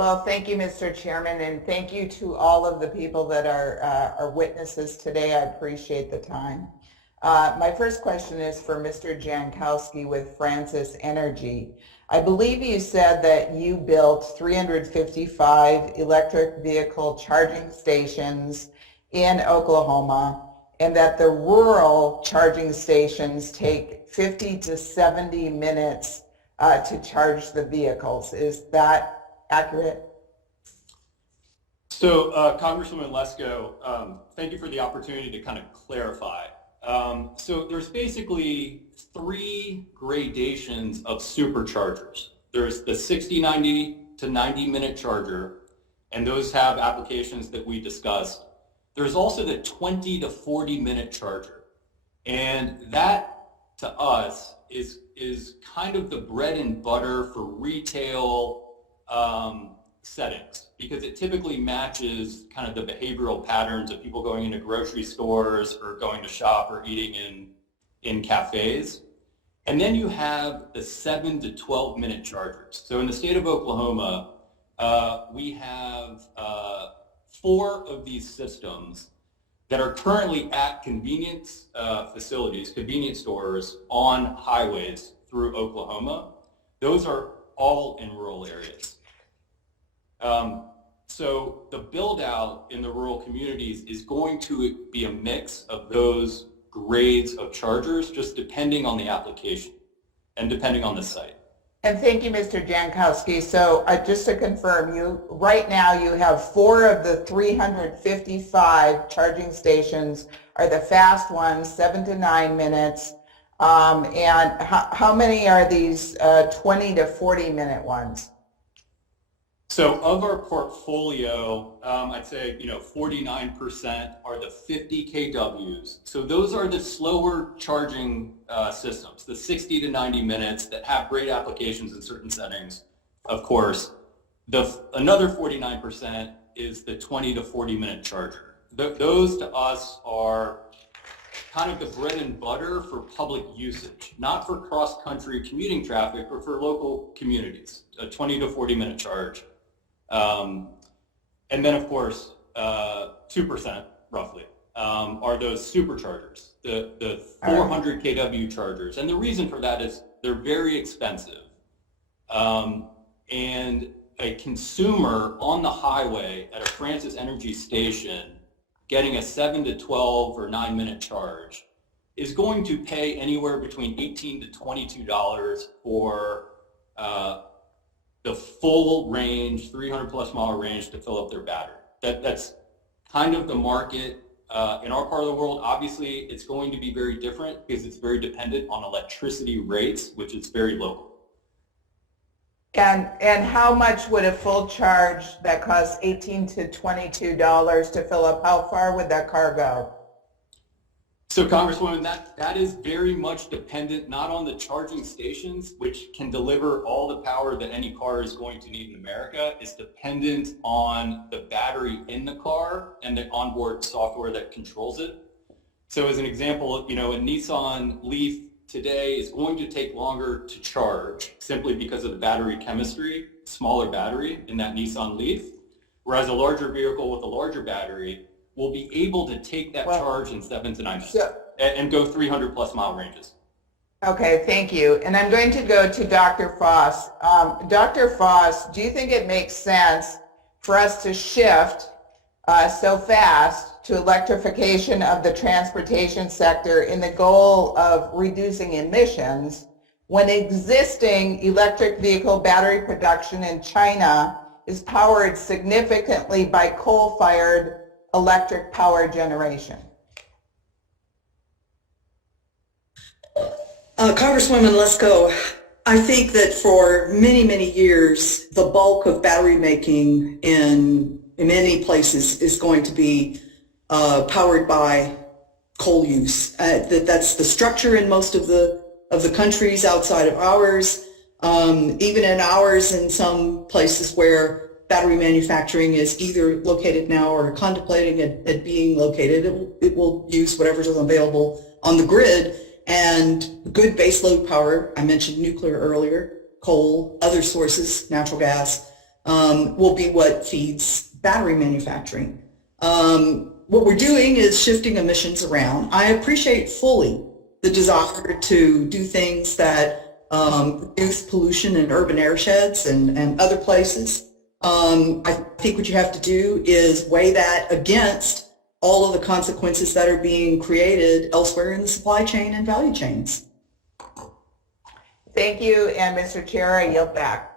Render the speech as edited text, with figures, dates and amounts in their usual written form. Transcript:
Well, thank you, Mr. Chairman, and thank you to all of the people that are witnesses today. I appreciate the time. My first question is for Mr. Jankowski with Francis Energy. I believe you said that you built 355 electric vehicle charging stations in Oklahoma, and that the rural charging stations take 50 to 70 minutes to charge the vehicles. Is that accurate? So, Congresswoman Lesko, thank you for the opportunity to kind of clarify. So there's basically 3 gradations of superchargers. There's the 60, 90 to 90 minute charger, and those have applications that we discussed. There's also the 20 to 40 minute charger, and that to us is kind of the bread and butter for retail settings, because it typically matches kind of the behavioral patterns of people going into grocery stores or going to shop or eating in cafes. And then you have the 7 to 12 minute chargers. So in the state of Oklahoma, we have 4 of these systems that are currently at convenience facilities, convenience stores on highways through Oklahoma. Those are all in rural areas. So the build out in the rural communities is going to be a mix of those grades of chargers, just depending on the application and depending on the site. And thank you, Mr. Jankowski. So just to confirm, right now you have 4 of the 355 charging stations are the fast ones, 7 to 9 minutes. And how many are these 20 to 40 minute ones? So of our portfolio, I'd say 49% are the 50 kWs. So those are the slower charging systems, the 60 to 90 minutes that have great applications in certain settings. Of course, another 49% is the 20 to 40 minute charger. Those to us are kind of the bread and butter for public usage, not for cross-country commuting traffic, but for local communities, a 20 to 40 minute charge. And then, of course, 2% roughly are those superchargers, the 400 kW chargers. And the reason for that is they're very expensive. And a consumer on the highway at a Francis Energy station getting a 7 to 12 or 9 minute charge is going to pay anywhere between $18 to $22 for the full range, 300 plus mile range to fill up their battery. That's kind of the market in our part of the world. Obviously, it's going to be very different because it's very dependent on electricity rates, which is very local. And how much would a full charge that costs $18 to $22 to fill up, how far would that car go? So Congresswoman, that is very much dependent not on the charging stations, which can deliver all the power that any car is going to need in America. It's dependent on the battery in the car and the onboard software that controls it. So as an example, a Nissan Leaf today is going to take longer to charge simply because of the battery chemistry, smaller battery in that Nissan Leaf, whereas a larger vehicle with a larger battery will be able to take that charge in 7 to 9 minutes and go 300 plus mile ranges. Okay, thank you. And I'm going to go to Dr. Foss. Dr. Foss, do you think it makes sense for us to shift so fast to electrification of the transportation sector in the goal of reducing emissions when existing electric vehicle battery production in China is powered significantly by coal-fired electric power generation? Congresswoman Lesko, I think that for many, many years, the bulk of battery making in many places is going to be powered by coal use. That's the structure in most of the countries outside of ours, even in ours in some places where battery manufacturing is either located now or contemplating at being located. It will use whatever's available on the grid, and good baseload power. I mentioned nuclear earlier, coal, other sources, natural gas, will be what feeds battery manufacturing. What we're doing is shifting emissions around. I appreciate fully the desire to do things that reduce pollution in urban airsheds and other places. I think what you have to do is weigh that against all of the consequences that are being created elsewhere in the supply chain and value chains. Thank you, and Mr. Chair, I yield back.